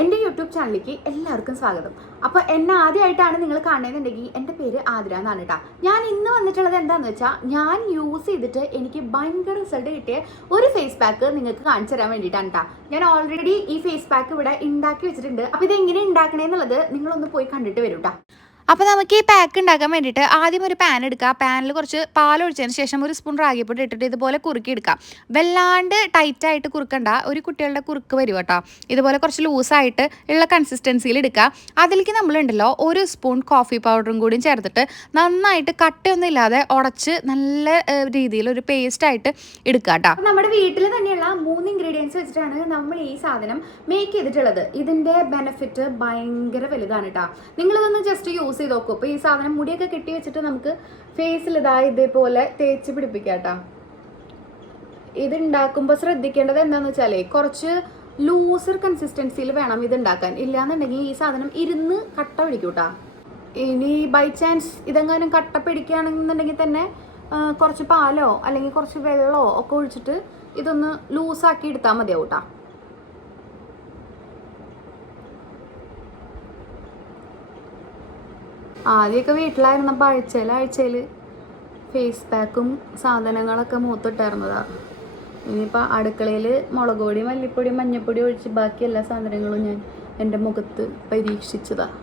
എൻ്റെ യൂട്യൂബ് ചാനലിലേക്ക് എല്ലാവർക്കും സ്വാഗതം. അപ്പോൾ എന്നെ ആദ്യമായിട്ടാണ് നിങ്ങൾ കാണുന്നതെന്നുണ്ടെങ്കിൽ എൻ്റെ പേര് ആതിര എന്നാണ് കേട്ടോ. ഞാൻ ഇന്ന് വന്നിട്ടുള്ളത് എന്താണെന്ന് വെച്ചാൽ ഞാൻ യൂസ് ചെയ്തിട്ട് എനിക്ക് ഭയങ്കര റിസൾട്ട് കിട്ടിയ ഒരു ഫേസ് പാക്ക് നിങ്ങൾക്ക് കാണിച്ചു തരാൻ വേണ്ടിയിട്ടാണ് കേട്ടോ. ഞാൻ ഓൾറെഡി ഈ ഫേസ് പാക്ക് ഇവിടെ ഉണ്ടാക്കി വെച്ചിട്ടുണ്ട്. അപ്പോൾ ഇതെങ്ങനെ ഉണ്ടാക്കണേന്നുള്ളത് നിങ്ങളൊന്ന് പോയി കണ്ടിട്ട് വരും കേട്ടോ. അപ്പോൾ നമുക്ക് ഈ പാക്ക് ഉണ്ടാക്കാൻ വേണ്ടിയിട്ട് ആദ്യം ഒരു പാൻ എടുക്കുക. പാനിൽ കുറച്ച് പാലൊഴിച്ചതിന് ശേഷം ഒരു സ്പൂൺ റാഗിപ്പൊടി ഇട്ടിട്ട് ഇതുപോലെ കുറുക്കി എടുക്കാം. വല്ലാണ്ട് ടൈറ്റായിട്ട് കുറുക്കണ്ട, ഒരു കുട്ടികളുടെ കുറുക്ക് വരും കേട്ടോ. ഇതുപോലെ കുറച്ച് ലൂസായിട്ട് ഉള്ള കൺസിസ്റ്റൻസിയിൽ എടുക്കുക. അതിലേക്ക് നമ്മളുണ്ടല്ലോ ഒരു സ്പൂൺ കോഫി പൗഡറും കൂടിയും ചേർത്തിട്ട് നന്നായിട്ട് കട്ടയൊന്നും ഇല്ലാതെ ഉടച്ച് നല്ല രീതിയിൽ ഒരു പേസ്റ്റായിട്ട് എടുക്കുക കേട്ടോ. നമ്മുടെ വീട്ടിൽ തന്നെയുള്ള 3 ഇൻഗ്രീഡിയൻസ് വെച്ചിട്ടാണ് നമ്മൾ ഈ സാധനം മേക്ക് ചെയ്തിട്ടുള്ളത്. ഇതിൻ്റെ ബെനിഫിറ്റ് ഭയങ്കര വലുതാണ് കേട്ടോ. നിങ്ങളിതൊന്ന് ജസ്റ്റ് യൂസ് ചെയ്ത് നോക്കും. അപ്പോൾ ഈ സാധനം മുടിയൊക്കെ കെട്ടി വെച്ചിട്ട് നമുക്ക് ഫേസിൽ ഇതേപോലെ തേച്ച് പിടിപ്പിക്കാം കേട്ടോ. ഇത് ഉണ്ടാക്കുമ്പോൾ ശ്രദ്ധിക്കേണ്ടത് എന്താണെന്ന് വെച്ചാലേ കുറച്ച് ലൂസർ കൺസിസ്റ്റൻസിയിൽ വേണം ഇത് ഉണ്ടാക്കാൻ. ഇല്ലാന്നുണ്ടെങ്കിൽ ഈ സാധനം ഇരുന്ന് കട്ട പിടിക്കും കേട്ടോ. ഇനി ബൈ ചാൻസ് ഇതെങ്ങാനും കട്ട പിടിക്കുകയാണെന്നുണ്ടെങ്കിൽ തന്നെ കുറച്ച് പാലോ അല്ലെങ്കിൽ കുറച്ച് വെള്ളമോ ഒക്കെ ഒഴിച്ചിട്ട് ഇതൊന്ന് ലൂസാക്കി എടുത്താൽ മതിയാവും കേട്ടോ. ആദ്യമൊക്കെ വീട്ടിലായിരുന്നപ്പോൾ ആഴ്ചയിൽ ഫേസ് പാക്കും സാധനങ്ങളൊക്കെ മൂത്തിട്ടായിരുന്നതാണ്. ഇനിയിപ്പോൾ അടുക്കളയിൽ മുളക് പൊടി, മല്ലിപ്പൊടി, മഞ്ഞൾപ്പൊടി ഒഴിച്ച് ബാക്കി എല്ലാ സാധനങ്ങളും ഞാൻ എൻ്റെ മുഖത്ത് പരീക്ഷിച്ചതാണ്.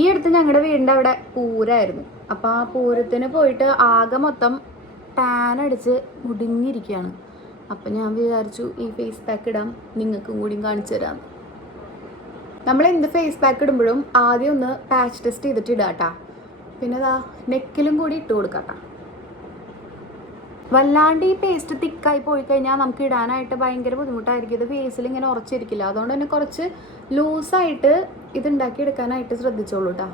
ഈ അടുത്ത് ഞങ്ങളുടെ വീടിൻ്റെ അവിടെ പൂരമായിരുന്നു. അപ്പോൾ ആ പൂരത്തിന് പോയിട്ട് ആകെ മൊത്തം ടാൻ അടിച്ച് മുടിഞ്ഞിരിക്കുകയാണ്. അപ്പം ഞാൻ വിചാരിച്ചു ഈ ഫേസ് പാക്ക് ഇടാം, നിങ്ങൾക്കും കൂടിയും കാണിച്ചു തരാം. നമ്മൾ എന്ത് ഫേസ് പാക്ക് ഇടുമ്പോഴും ആദ്യം ഒന്ന് പാച്ച് ടെസ്റ്റ് ചെയ്തിട്ട് ഇടാട്ടാ. പിന്നെ അതാ നെക്കിലും കൂടി ഇട്ട് കൊടുക്കാട്ടാ. വല്ലാണ്ട് ഈ പേസ്റ്റ് തിക്കായി പോയി കഴിഞ്ഞാൽ നമുക്ക് ഇടാനായിട്ട് ഭയങ്കര ബുദ്ധിമുട്ടായിരിക്കും. ഇത് ഫേസിൽ ഇങ്ങനെ ഉറച്ചിരിക്കില്ല. അതുകൊണ്ട് തന്നെ കുറച്ച് ലൂസായിട്ട് ഇത് ഉണ്ടാക്കിയെടുക്കാനായിട്ട് ശ്രദ്ധിച്ചോളൂ കേട്ടോ.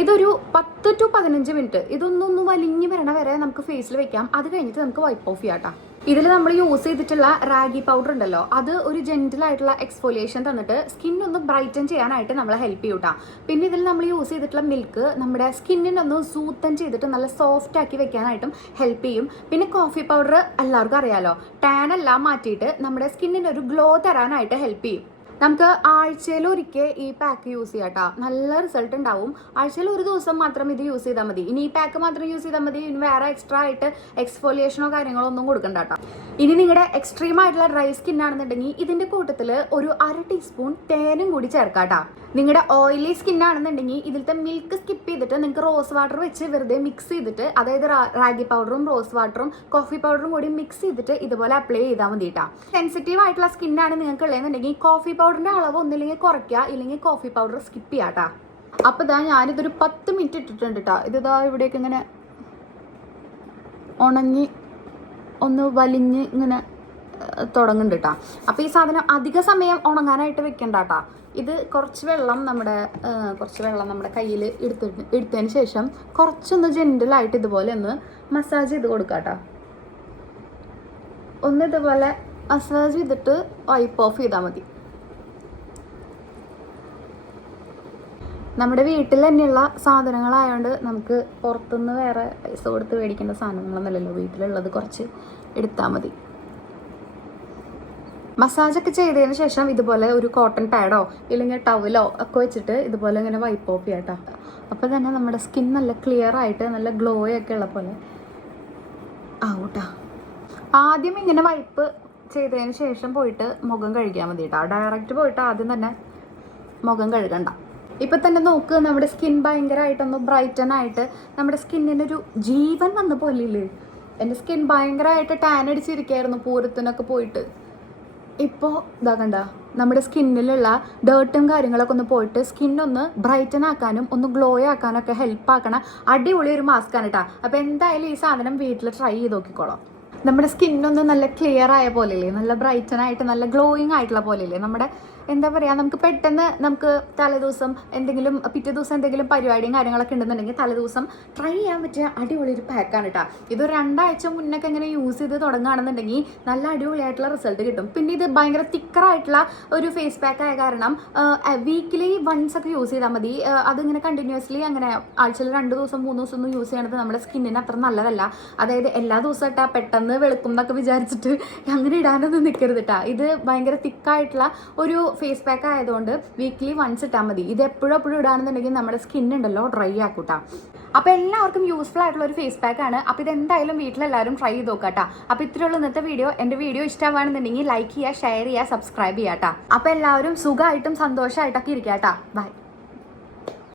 ഇതൊരു 10 to 15 മിനിറ്റ് ഇതൊന്നൊന്ന് വലിഞ്ഞ് വരണ വരെ നമുക്ക് ഫേസിൽ വെക്കാം. അത് കഴിഞ്ഞിട്ട് നമുക്ക് വൈപ്പ് ഓഫ് ചെയ്യാം കേട്ടോ. ഇതിൽ നമ്മൾ യൂസ് ചെയ്തിട്ടുള്ള റാഗി പൗഡർ ഉണ്ടല്ലോ, അത് ഒരു ജെന്റിലായിട്ടുള്ള എക്സ്ഫോലിയേഷൻ തന്നിട്ട് സ്കിൻ ഒന്ന് ബ്രൈറ്റൻ ചെയ്യാനായിട്ട് നമ്മളെ ഹെൽപ്പ് ചെയ്യും കേട്ടോ. പിന്നെ ഇതിൽ നമ്മൾ യൂസ് ചെയ്തിട്ടുള്ള മിൽക്ക് നമ്മുടെ സ്കിന്നിനൊന്ന് സൂത്തൻ ചെയ്തിട്ട് നല്ല സോഫ്റ്റ് ആക്കി വെക്കാനായിട്ടും ഹെൽപ്പ് ചെയ്യും. പിന്നെ കോഫി പൗഡർ എല്ലാവർക്കും അറിയാലോ, ടാൻ എല്ലാം മാറ്റിയിട്ട് നമ്മുടെ സ്കിന്നിന് ഒരു ഗ്ലോ തരാനായിട്ട് ഹെൽപ്പ് ചെയ്യും. നമുക്ക് ആഴ്ചയിൽ ഒരിക്കൽ ഈ പാക്ക് യൂസ് ചെയ്യാം കേട്ടോ. നല്ല റിസൾട്ട് ഉണ്ടാവും. ആഴ്ചയിൽ ഒരു ദിവസം മാത്രം ഇത് യൂസ് ചെയ്താൽ മതി. ഇനി ഈ പാക്ക് മാത്രം യൂസ് ചെയ്താൽ മതി. ഇനി വേറെ എക്സ്ട്രാ ആയിട്ട് എക്സ്ഫോലിയേഷനോ കാര്യങ്ങളോ ഒന്നും കൊടുക്കണ്ട കേട്ടോ. ഇനി നിങ്ങളുടെ എക്സ്ട്രീം ആയിട്ടുള്ള ഡ്രൈ സ്കിൻ ആണെന്നുണ്ടെങ്കിൽ ഇതിൻ്റെ കൂട്ടത്തിൽ ഒരു 1/2 ടീസ്പൂൺ തേനും കൂടി ചേർക്കാം കേട്ടോ. നിങ്ങളുടെ ഓയിലി സ്കിൻ ആണെന്നുണ്ടെങ്കിൽ ഇതിലത്തെ മിൽക്ക് സ്കിപ്പ് ചെയ്തിട്ട് നിങ്ങൾക്ക് റോസ് വാട്ടർ വെച്ച് വെറുതെ മിക്സ് ചെയ്തിട്ട്, അതായത് റാഗി പൗഡറും റോസ് വാട്ടറും കോഫി പൗഡറും കൂടി മിക്സ് ചെയ്തിട്ട് ഇതുപോലെ അപ്ലൈ ചെയ്താൽ മതി കേട്ടോ. സെൻസിറ്റീവ് ആയിട്ടുള്ള സ്കിന്നാണ് നിങ്ങൾക്ക് ഉള്ളതെന്നുണ്ടെങ്കിൽ കോഫി പൗഡറിൻ്റെ അളവ് ഒന്നില്ലെങ്കിൽ കുറയ്ക്കുക, ഇല്ലെങ്കിൽ കോഫി പൗഡർ സ്കിപ്പ് ചെയ്യാം കേട്ടോ. അപ്പോൾ ഇതാ ഞാനിതൊരു 10 മിനിറ്റ് ഇട്ടിട്ടുണ്ട് കേട്ടോ. ഇതിതാ ഇവിടേക്ക് ഇങ്ങനെ ഉണങ്ങി ഒന്ന് വലിഞ്ഞ് ഇങ്ങനെ തുടങ്ങുന്നുണ്ട് കേട്ടോ. അപ്പോൾ ഈ സാധനം അധിക സമയം ഉണങ്ങാനായിട്ട് വെക്കണ്ട കേട്ടോ. ഇത് കുറച്ച് വെള്ളം നമ്മുടെ കയ്യിൽ എടുത്തതിന് ശേഷം കുറച്ചൊന്ന് ജെന്റിലായിട്ട് ഇതുപോലെ ഒന്ന് മസാജ് ചെയ്ത് കൊടുക്കാം കേട്ടോ. ഒന്ന് ഇതുപോലെ മസാജ് ചെയ്തിട്ട് വൈപ്പ് ഓഫ് ചെയ്താൽ മതി. നമ്മുടെ വീട്ടിൽ തന്നെയുള്ള സാധനങ്ങളായതുകൊണ്ട് നമുക്ക് പുറത്തുനിന്ന് വേറെ പൈസ കൊടുത്ത് മേടിക്കേണ്ട സാധനങ്ങളൊന്നുമല്ലല്ലോ. വീട്ടിലുള്ളത് കുറച്ച് എടുത്താൽ മതി. മസാജൊക്കെ ചെയ്തതിന് ശേഷം ഇതുപോലെ ഒരു കോട്ടൺ പാഡോ ഇല്ലെങ്കിൽ ടവലോ ഒക്കെ വെച്ചിട്ട് ഇതുപോലെ ഇങ്ങനെ വൈപ്പ് ഓഫ് ചെയ്യാം കേട്ടോ. അപ്പോൾ തന്നെ നമ്മുടെ സ്കിൻ നല്ല ക്ലിയർ ആയിട്ട് നല്ല ഗ്ലോ ഒക്കെ ഉള്ള പോലെ ആവൂട്ടാ. ആദ്യം ഇങ്ങനെ വൈപ്പ് ചെയ്തതിന് ശേഷം പോയിട്ട് മുഖം കഴുകിയാൽ മതി കേട്ടോ. ഡയറക്റ്റ് പോയിട്ട് ആദ്യം തന്നെ മുഖം കഴുകണ്ട. ഇപ്പം തന്നെ നോക്ക്, നമ്മുടെ സ്കിൻ ഭയങ്കരമായിട്ടൊന്ന് ബ്രൈറ്റൻ ആയിട്ട് നമ്മുടെ സ്കിന്നിനൊരു ജീവൻ വന്ന പോലില്ലേ. എൻ്റെ സ്കിൻ ഭയങ്കരമായിട്ട് ടാൻ അടിച്ചിരിക്കുകയായിരുന്നു പൂരത്തിനൊക്കെ പോയിട്ട്. ഇപ്പോൾ ഇതാ കണ്ട, നമ്മുടെ സ്കിന്നിലുള്ള ഡേർട്ടും കാര്യങ്ങളൊക്കെ ഒന്ന് പോയിട്ട് സ്കിന്നൊന്ന് ബ്രൈറ്റൻ ആക്കാനും ഒന്ന് ഗ്ലോ ആക്കാനൊക്കെ ഹെൽപ്പ് ആക്കണ അടിപൊളി ഒരു മാസ്കാണ് കേട്ടോ. അപ്പോൾ എന്തായാലും ഈ സാധനം വീട്ടിൽ ട്രൈ ചെയ്ത് നോക്കിക്കോളാം. നമ്മുടെ സ്കിന്നൊന്ന് നല്ല ക്ലിയർ ആയ പോലെയല്ലേ, നല്ല ബ്രൈറ്റൻ ആയിട്ട് നല്ല ഗ്ലോയിങ് ആയിട്ടുള്ള പോലെയല്ലേ. നമ്മുടെ എന്താ പറയുക, നമുക്ക് പെട്ടെന്ന് നമുക്ക് തലേദിവസം എന്തെങ്കിലും പിറ്റേ ദിവസം എന്തെങ്കിലും പരിപാടിയും കാര്യങ്ങളൊക്കെ ഉണ്ടെന്നുണ്ടെങ്കിൽ തലേദിവസം ട്രൈ ചെയ്യാൻ പറ്റിയ അടിപൊളി ഒരു പാക്കാണ് കേട്ടോ. ഇതൊരു 2 ആഴ്ച മുന്നൊക്കെ ഇങ്ങനെ യൂസ് ചെയ്ത് തുടങ്ങുകയാണെന്നുണ്ടെങ്കിൽ നല്ല അടിപൊളിയായിട്ടുള്ള റിസൾട്ട് കിട്ടും. പിന്നെ ഇത് ഭയങ്കര തിക്കറായിട്ടുള്ള ഒരു ഫേസ് പാക്ക് ആയ കാരണം വീക്കിലി വൺസ് ഒക്കെ യൂസ് ചെയ്താൽ മതി. അതിങ്ങനെ കണ്ടിന്യൂസ്ലി അങ്ങനെ ആഴ്ചയിൽ 2 ദിവസം 3 ദിവസം ഒന്നും യൂസ് ചെയ്യണത് നമ്മുടെ സ്കിന്നിന് അത്ര നല്ലതല്ല. അതായത് എല്ലാ ദിവസവും ഇട്ടാൽ പെട്ടെന്ന് വെളുക്കും എന്നൊക്കെ വിചാരിച്ചിട്ട് അങ്ങനെ ഇടാനൊന്നും നിൽക്കരുത് കേട്ടോ. ഇത് ഭയങ്കര തിക്കായിട്ടുള്ള ഒരു ഫേസ് പാക്ക് ആയതുകൊണ്ട് വീക്ക്ലി വൺസ് ഇട്ടാൽ മതി. ഇത് എപ്പോഴും ഇടുകയാണെന്നുണ്ടെങ്കിൽ നമ്മുടെ സ്കിന്നുണ്ടല്ലോ ഡ്രൈ ആക്കൂട്ടാ. അപ്പോൾ എല്ലാവർക്കും യൂസ്ഫുൾ ആയിട്ടുള്ള ഒരു ഫേസ് പാക്ക് ആണ്. അപ്പോൾ ഇതെന്തായാലും വീട്ടിലെല്ലാവരും ട്രൈ ചെയ്ത് നോക്കാട്ടാ. അപ്പോൾ ഇത്രയുള്ള ഇന്നത്തെ വീഡിയോ. എൻ്റെ വീഡിയോ ഇഷ്ടമാണെന്നുണ്ടെങ്കിൽ ലൈക്ക് ചെയ്യുക, ഷെയർ ചെയ്യുക, സബ്സ്ക്രൈബ് ചെയ്യാട്ടാ. അപ്പോൾ എല്ലാവരും സുഖമായിട്ടും സന്തോഷമായിട്ടൊക്കെ ഇരിക്കാട്ടാ. ബൈ.